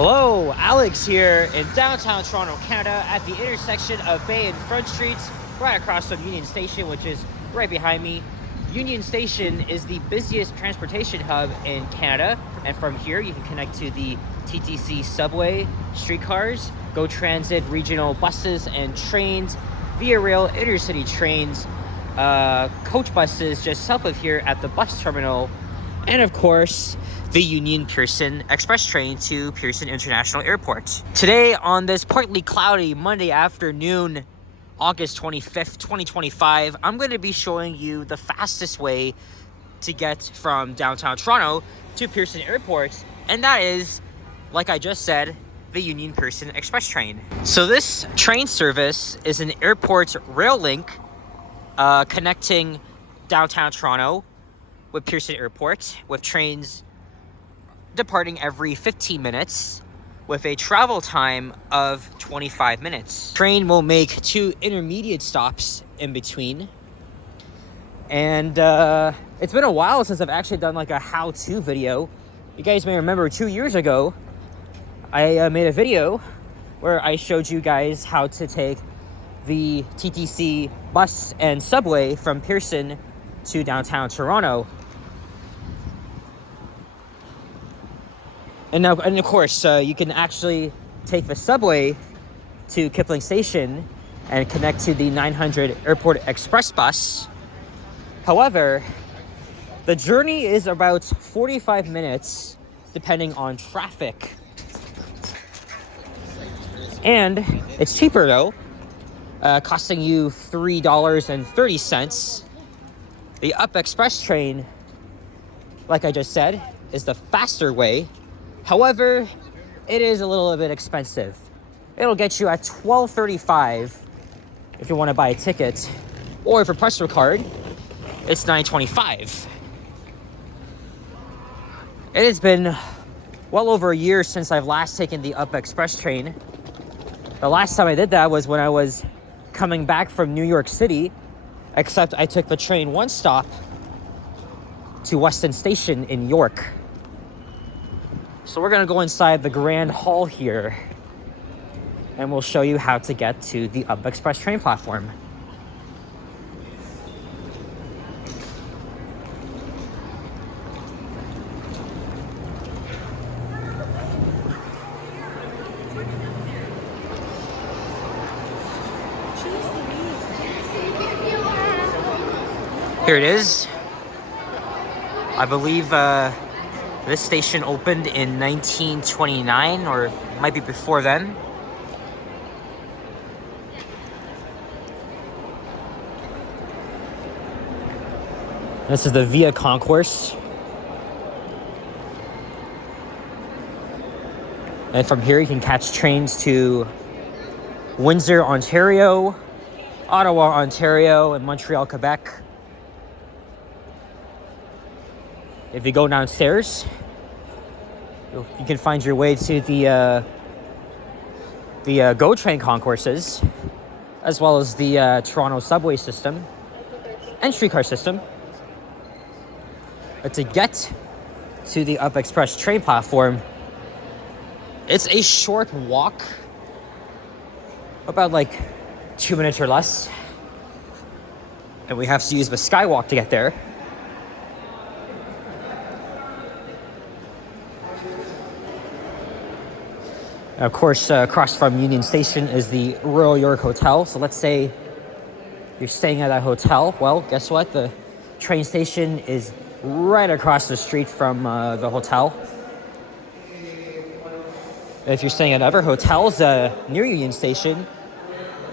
Hello, Alex here in downtown Toronto, Canada at the intersection of Bay and Front Streets, right across from Union Station, which is right behind me. Union Station is the busiest transportation hub in Canada, and from here you can connect to the TTC subway, streetcars, GO Transit, regional buses and trains, Via Rail intercity trains, coach buses just south of here at the bus terminal, and of course the Union-Pearson Express train to Pearson International Airport. Today on this partly cloudy Monday afternoon, August 25th, 2025, I'm going to be showing you the fastest way to get from downtown Toronto to Pearson Airport, and that is, like I just said, the Union-Pearson Express train. So this train service is an airport rail link connecting downtown Toronto with Pearson Airport, with trains departing every 15 minutes with a travel time of 25 minutes. Train will make 2 intermediate stops in between. And it's been a while since I've actually done like a how-to video. You guys may remember 2 years ago, I made a video where I showed you guys how to take the TTC bus and subway from Pearson to downtown Toronto. And of course, you can actually take the subway to Kipling Station and connect to the 900 Airport Express bus. However, the journey is about 45 minutes, depending on traffic. And it's cheaper though, costing you $3.30. The Up Express train, like I just said, is the faster way. However, it is a little bit expensive. It'll get you at $12.35 if you want to buy a ticket, or if you press your card, it's $9.25. It has been well over a year since I've last taken the Up Express train. The last time I did that was when I was coming back from New York City, except I took the train one stop to Weston Station in York. So we're gonna go inside the Grand Hall here, and we'll show you how to get to the Up Express train platform. Here it is. I believe this station opened in 1929, or might be before then. This is the Via Concourse. And from here you can catch trains to Windsor, Ontario, Ottawa, Ontario, and Montreal, Quebec. If you go downstairs, you can find your way to the GO train concourses, as well as the Toronto subway system and streetcar system. But to get to the Up Express train platform, it's a short walk, about like 2 minutes or less, and we have to use the Skywalk to get there. Of course, across from Union Station is the Royal York Hotel. So let's say you're staying at a hotel. Well, guess what? The train station is right across the street from the hotel. If you're staying at other hotels near Union Station,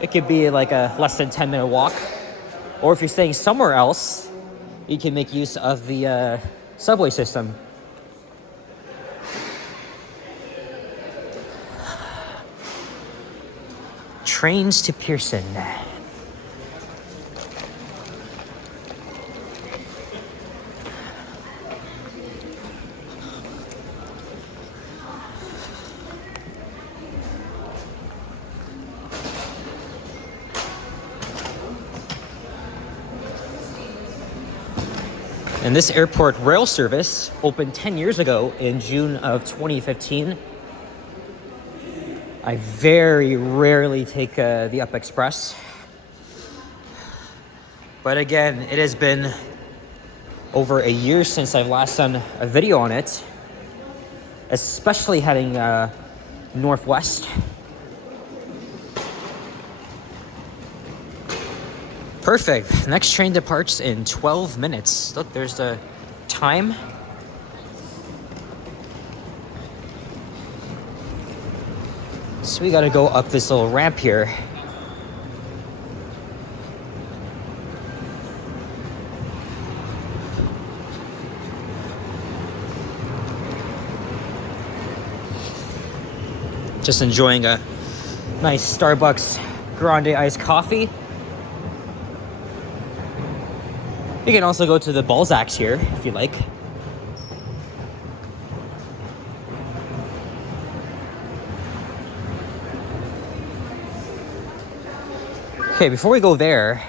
it could be like a less than 10-minute walk. Or if you're staying somewhere else, you can make use of the subway system. Trains to Pearson. And this airport rail service opened 10 years ago in June of 2015. I very rarely take the Up Express. But again, it has been over a year since I've last done a video on it, especially heading northwest. Perfect. Next train departs in 12 minutes. Look, there's the time. So we gotta go up this little ramp here. Just enjoying a nice Starbucks grande iced coffee. You can also go to the Balzacs here if you like. Okay, before we go there,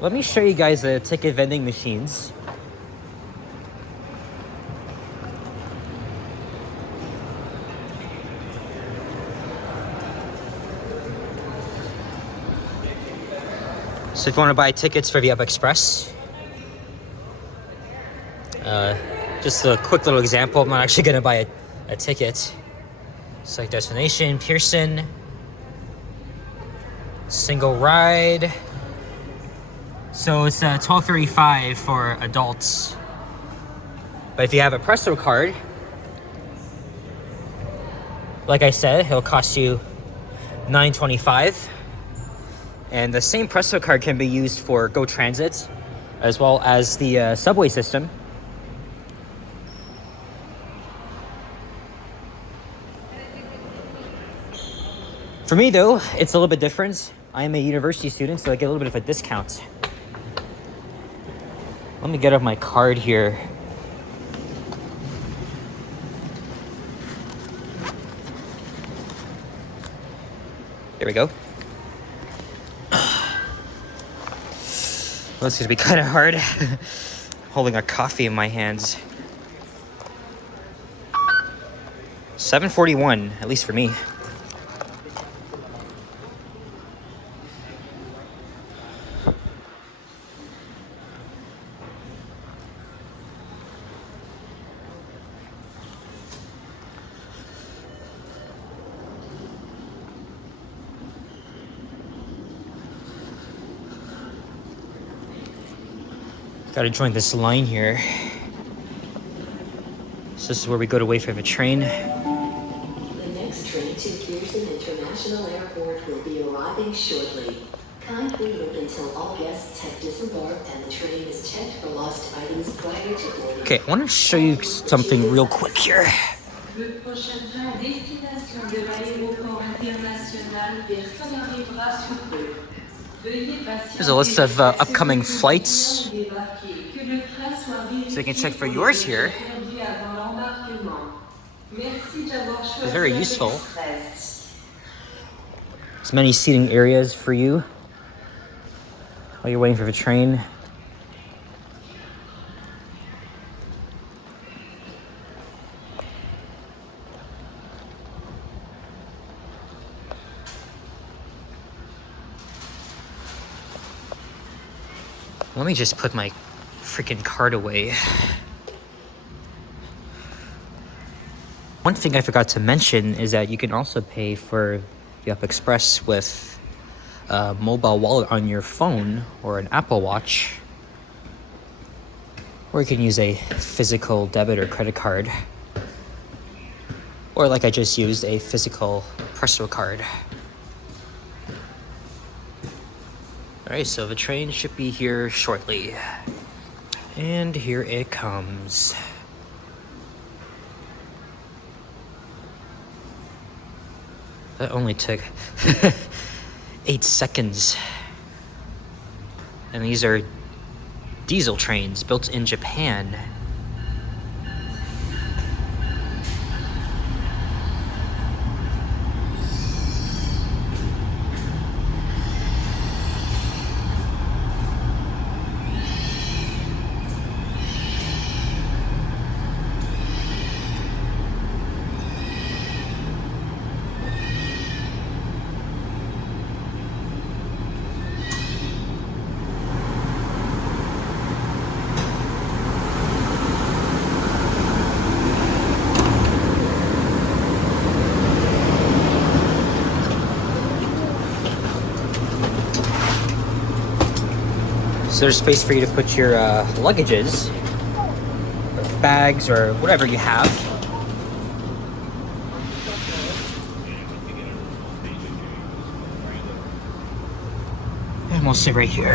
let me show you guys the ticket vending machines. So if you want to buy tickets for the Up Express, just a quick little example, I'm not actually going to buy a ticket. Select destination, Pearson, single ride. So it's $12.35 for adults. But if you have a Presto card, like I said, it'll cost you $9.25. And the same Presto card can be used for Go Transit, as well as the subway system. For me though, it's a little bit different. I am a university student, so I get a little bit of a discount. Let me get up my card here. There we go. Well, it's gonna be kind of hard holding a coffee in my hands. 7:41, at least for me. Gotta join this line here. So this is where we go to wait for the train. The next train to Pearson International Airport will be arriving shortly. Kindly wait until all guests have disembarked and the train is checked for lost items prior to boarding. Okay, I want to show you something real quick here. Le prochain train à destination de l'aéroport international Pearson arrivera sous peu. There's a list of upcoming flights, so you can check for yours here. It's very useful. There's many seating areas for you while you're waiting for the train. Let me just put my freaking card away. One thing I forgot to mention is that you can also pay for the Up Express with a mobile wallet on your phone or an Apple Watch. Or you can use a physical debit or credit card. Or like I just used, a physical Presto card. Alright, so the train should be here shortly. And here it comes. That only took 8 seconds. And these are diesel trains built in Japan. So there's space for you to put your luggages, bags, or whatever you have. And we'll sit right here.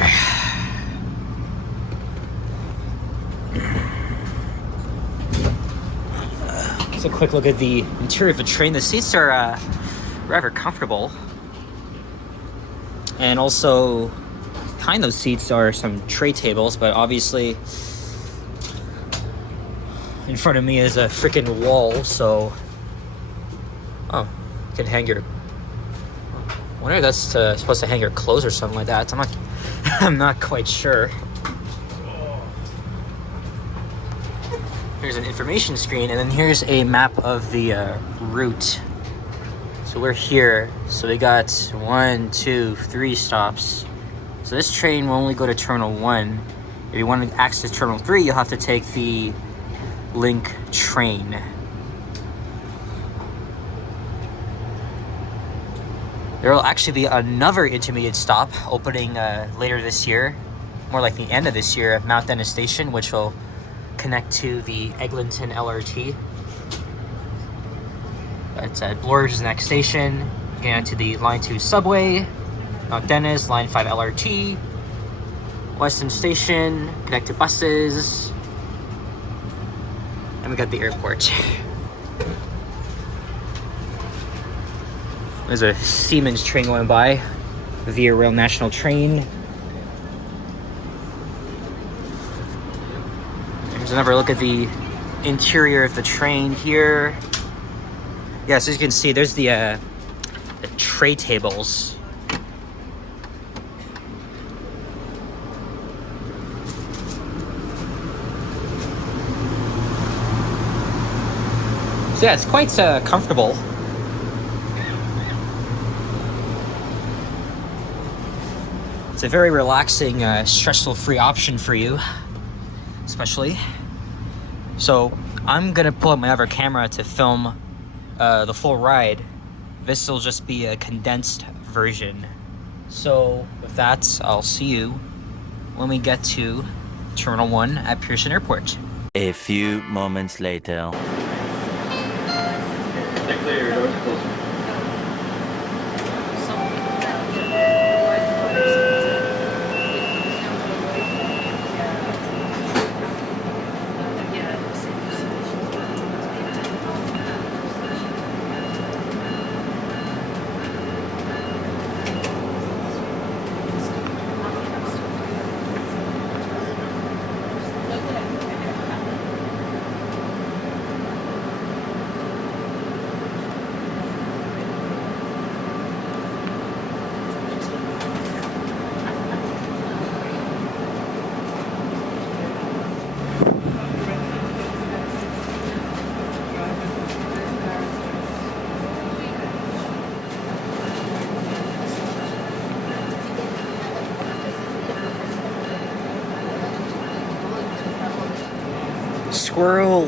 Just a quick look at the interior of the train. The seats are rather comfortable. And also, behind those seats are some tray tables, but obviously in front of me is a freaking wall, so oh, you can hang your, I wonder if that's supposed to hang your clothes or something like that. I'm not quite sure. Here's an information screen, and then here's a map of the route. So we're here, so we got 1, 2, 3 stops. So this train will only go to Terminal 1. If you want to access Terminal 3, you'll have to take the Link train. There will actually be another intermediate stop opening later this year, more like the end of this year, at Mount Dennis Station, which will connect to the Eglinton LRT. But Blorge is the next station. Getting onto the Line 2 subway, Mount Dennis, Line 5 LRT, Weston Station, connect to buses, and we got the airport. There's a Siemens train going by, Via Rail National Train. There's another look at the interior of the train here. Yeah, so as you can see, there's the tray tables. So yeah, it's quite comfortable. It's a very relaxing, stressful-free option for you, especially. So I'm gonna pull up my other camera to film the full ride. This will just be a condensed version. So with that, I'll see you when we get to Terminal 1 at Pearson Airport. A few moments later. Squirrel!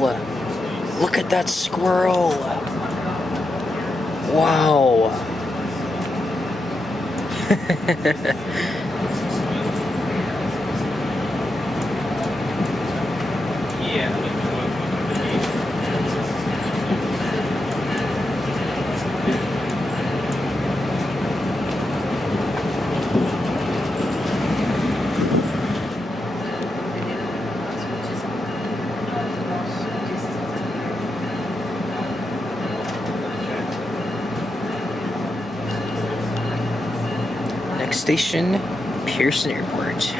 Look at that squirrel! Wow! Next station, Pearson Airport.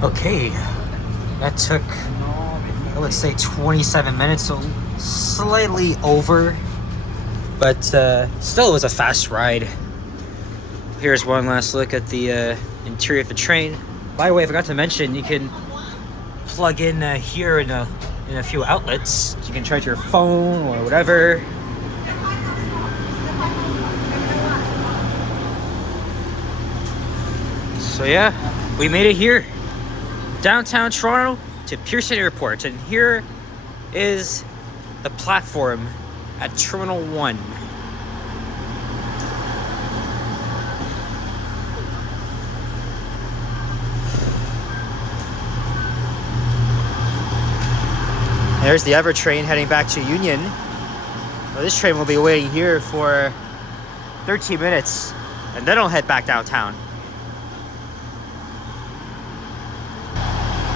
Okay, that took, let's say 27 minutes, so slightly over, but still it was a fast ride. Here's one last look at the interior of the train. By the way, I forgot to mention, you can plug in here in a few outlets. So you can charge your phone or whatever. So yeah, we made it here. Downtown Toronto to Pearson Airport. And here is the platform at Terminal 1. There's the other train heading back to Union. Well, this train will be waiting here for 13 minutes, and then it'll head back downtown.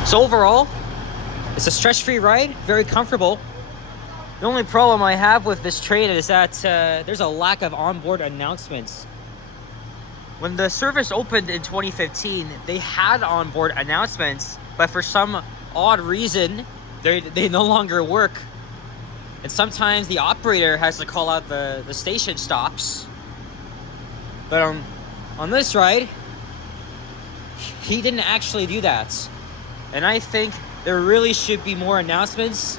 So overall, it's a stress-free ride, very comfortable. The only problem I have with this train is that there's a lack of onboard announcements. When the service opened in 2015, they had onboard announcements, but for some odd reason, they no longer work. And sometimes the operator has to call out the station stops. But on this ride, he didn't actually do that. And I think there really should be more announcements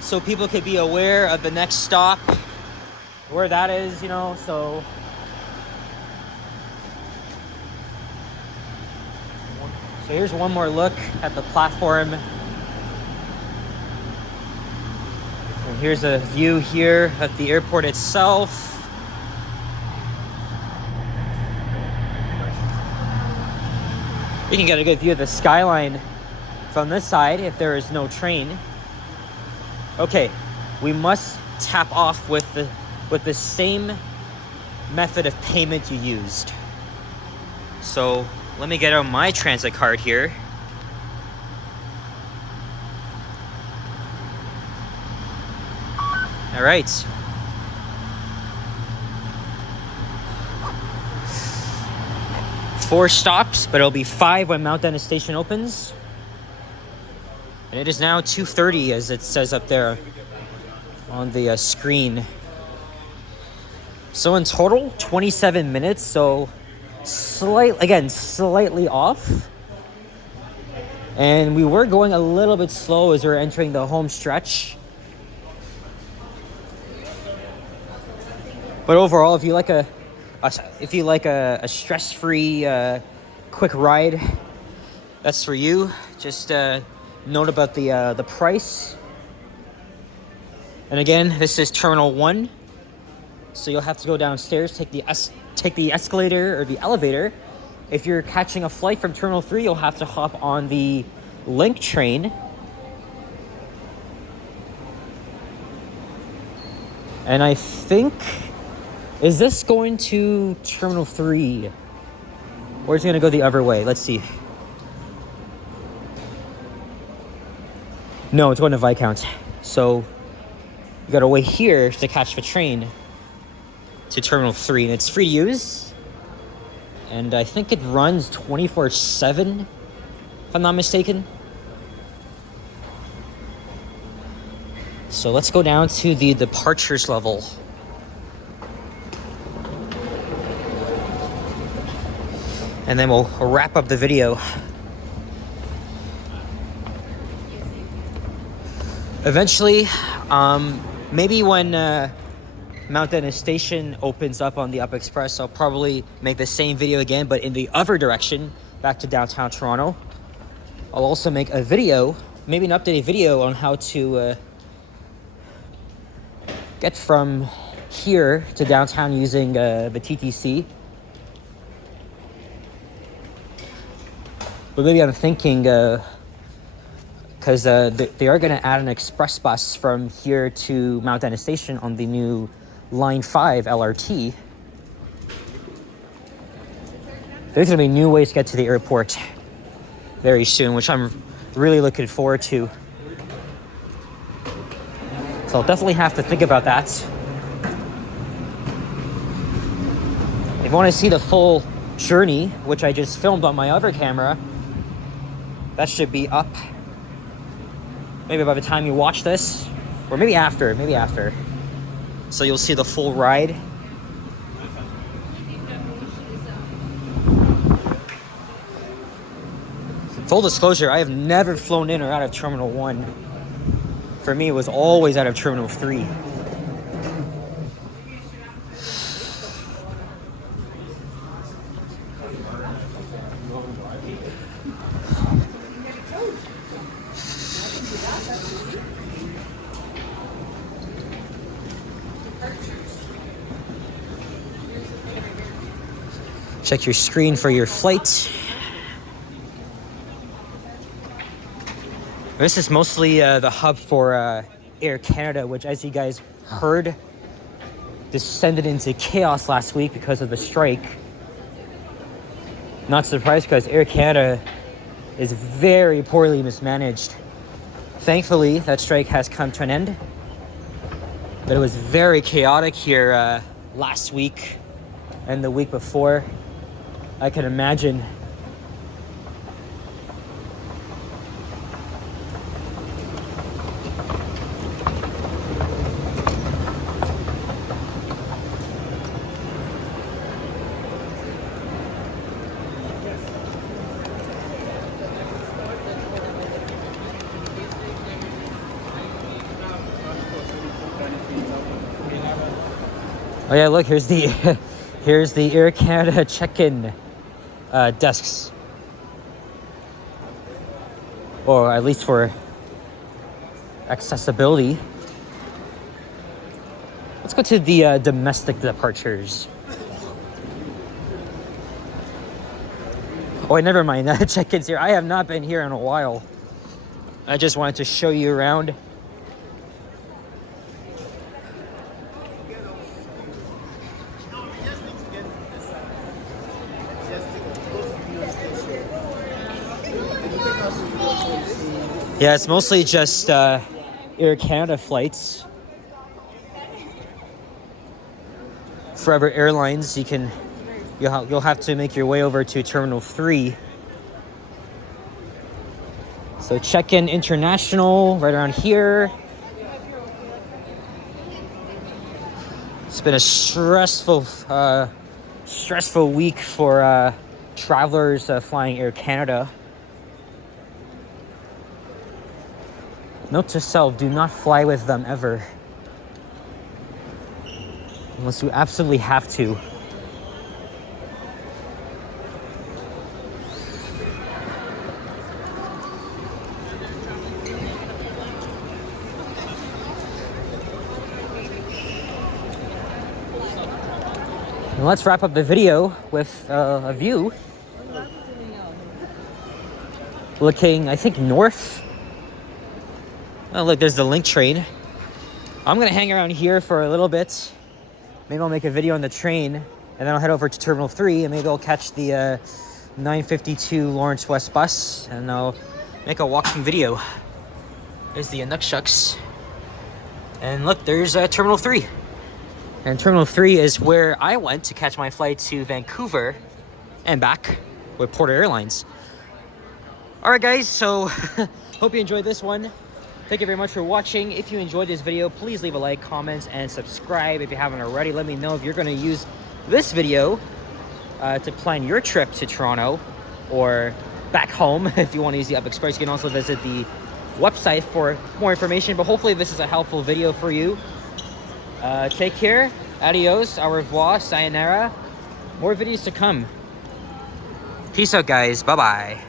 so people could be aware of the next stop, where that is, you know, so. So here's one more look at the platform. And here's a view here of the airport itself. You can get a good view of the skyline from this side if there is no train. Okay, we must tap off with the same method of payment you used. So let me get out my transit card here. All right. Four stops, but it'll be 5 when Mount Dennis Station opens. And it is now 2:30, as it says up there on the screen. So in total, 27 minutes. So slightly off. And we were going a little bit slow as we're entering the home stretch. But overall, if you like a stress-free, quick ride, that's for you. Just note about the price. And again, this is Terminal 1, so you'll have to go downstairs, take the escalator or the elevator. If you're catching a flight from Terminal 3, you'll have to hop on the Link train. And I think, is this going to Terminal 3? Or is it going to go the other way? Let's see. No, it's going to Viscount. So you got to wait here to catch the train to Terminal 3. And it's free to use. And I think it runs 24/7, if I'm not mistaken. So let's go down to the departures level. And then we'll wrap up the video. Eventually, maybe when Mount Dennis Station opens up on the Up Express, I'll probably make the same video again, but in the other direction, back to downtown Toronto. I'll also make a video, maybe an updated video on how to get from here to downtown using the TTC. But maybe I'm thinking, because they are going to add an express bus from here to Mount Dennis Station on the new Line 5 LRT. There's going to be new ways to get to the airport very soon, which I'm really looking forward to. So I'll definitely have to think about that. If you want to see the full journey, which I just filmed on my other camera, That should be up maybe by the time you watch this, or maybe after, So you'll see the full ride. Full disclosure, I have never flown in or out of Terminal 1. For me, it was always out of Terminal 3. Check your screen for your flight. This is mostly the hub for Air Canada, which, as you guys heard, descended into chaos last week because of the strike. Not surprised, because Air Canada is very poorly mismanaged. Thankfully, that strike has come to an end. But it was very chaotic here last week and the week before. I can imagine. Oh yeah, look, here's the here's the Air Canada check-in desks, or at least for accessibility. Let's go to the domestic departures. Oh, wait, never mind. Check-ins here. I have not been here in a while. I just wanted to show you around. Yeah, it's mostly just Air Canada flights. For other airlines, you'll have to make your way over to Terminal 3. So check-in International right around here. It's been a stressful week for travelers flying Air Canada. Note to self, do not fly with them ever. Unless you absolutely have to. And let's wrap up the video with a view. Looking, I think, north. Oh, look, there's the link train. I'm gonna hang around here for a little bit. Maybe I'll make a video on the train, and then I'll head over to Terminal 3, and maybe I'll catch the 952 Lawrence West bus, and I'll make a walking video. There's the Nutshucks. And look, there's Terminal 3. And Terminal 3 is where I went to catch my flight to Vancouver and back with Porter Airlines. All right, guys, so hope you enjoyed this one. Thank you very much for watching. If you enjoyed this video, please leave a like, comment, and subscribe if you haven't already. Let me know if you're going to use this video to plan your trip to Toronto or back home. If you want to use the Up Express, you can also visit the website for more information. But hopefully this is a helpful video for you. Take care. Adios. Au revoir. Sayonara. More videos to come. Peace out, guys. Bye-bye.